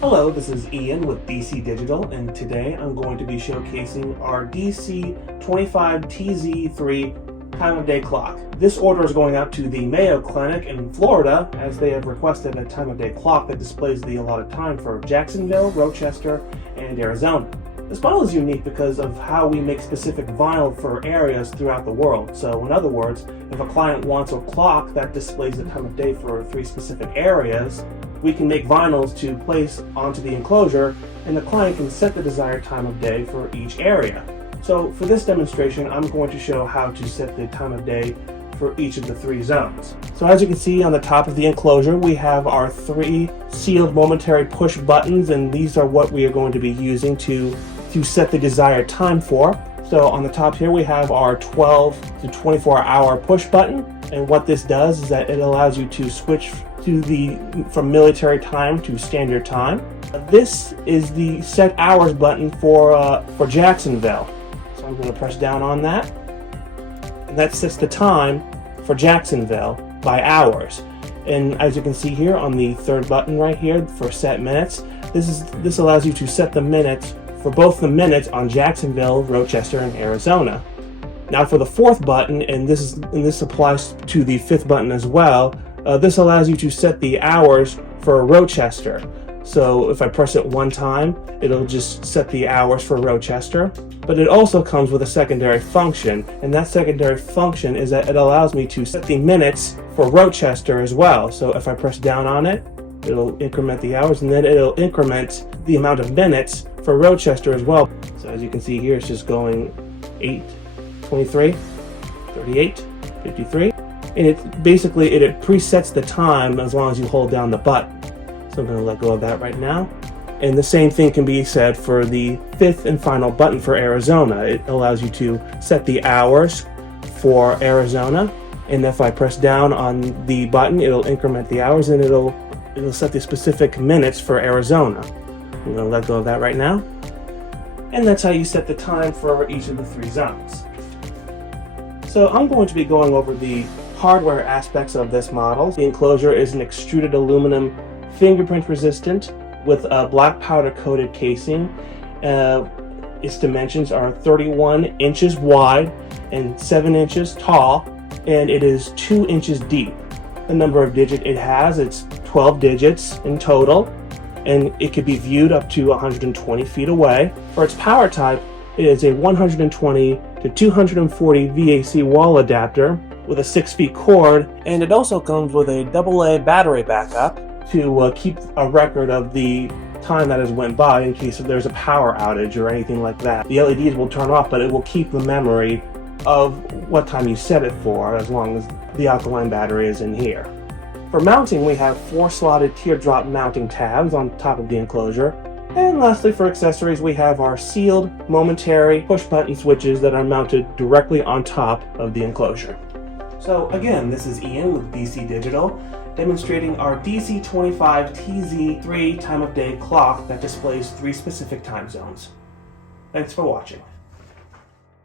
Hello, this is Ian with DC Digital, and today I'm going to be showcasing our DC-25TZ-3 time of day clock. This order is going out to the Mayo Clinic in Florida, as they have requested a time of day clock that displays the allotted time for Jacksonville, Rochester, and Arizona. This model is unique because of how we make specific vinyl for areas throughout the world. So in other words, if a client wants a clock that displays the time of day for 3 specific areas, we can make vinyls to place onto the enclosure, and the client can set the desired time of day for each area. So for this demonstration, I'm going to show how to set the time of day for each of the 3 zones. So as you can see on the top of the enclosure, we have our 3 sealed momentary push buttons, and these are what we are going to be using to set the desired time for. So on the top here we have our 12 to 24 hour push button, and what this does is that it allows you to switch from military time to standard time. This is the set hours button for Jacksonville. So I'm going to press down on that, and that sets the time for Jacksonville by hours. And as you can see here on the 3rd button right here for set minutes, this allows you to set the minutes for both the minutes on Jacksonville, Rochester, and Arizona. Now for the 4th button, and this applies to the 5th button as well, this allows you to set the hours for Rochester. So if I press it one time, it'll just set the hours for Rochester. But it also comes with a secondary function, and that secondary function is that it allows me to set the minutes for Rochester as well. So if I press down on it, it'll increment the hours, and then it'll increment the amount of minutes for Rochester as well. So as you can see here, it's just going 8, 23, 38, 53. And it presets the time as long as you hold down the button. So I'm going to let go of that right now. And the same thing can be said for the 5th and final button for Arizona. It allows you to set the hours for Arizona. And if I press down on the button, it'll increment the hours, and it'll set the specific minutes for Arizona. I'm going to let go of that right now. And that's how you set the time for each of the 3 zones. So I'm going to be going over the hardware aspects of this model. The enclosure is an extruded aluminum fingerprint resistant with a black powder coated casing. Its dimensions are 31 inches wide and 7 inches tall, and it is 2 inches deep. The number of digits it has, it's 12 digits in total, and it could be viewed up to 120 feet away. For its power type, it is a 120 to 240 VAC wall adapter with a 6-foot cord, and it also comes with a AA battery backup to keep a record of the time that has went by in case there's a power outage or anything like that. The LEDs will turn off, but it will keep the memory of what time you set it for as long as the alkaline battery is in here. For mounting, we have 4 slotted teardrop mounting tabs on top of the enclosure. And lastly, for accessories, we have our sealed momentary push button switches that are mounted directly on top of the enclosure. So again, this is Ian with DC Digital, demonstrating our DC-25TZ-3 time of day clock that displays 3 specific time zones. Thanks for watching.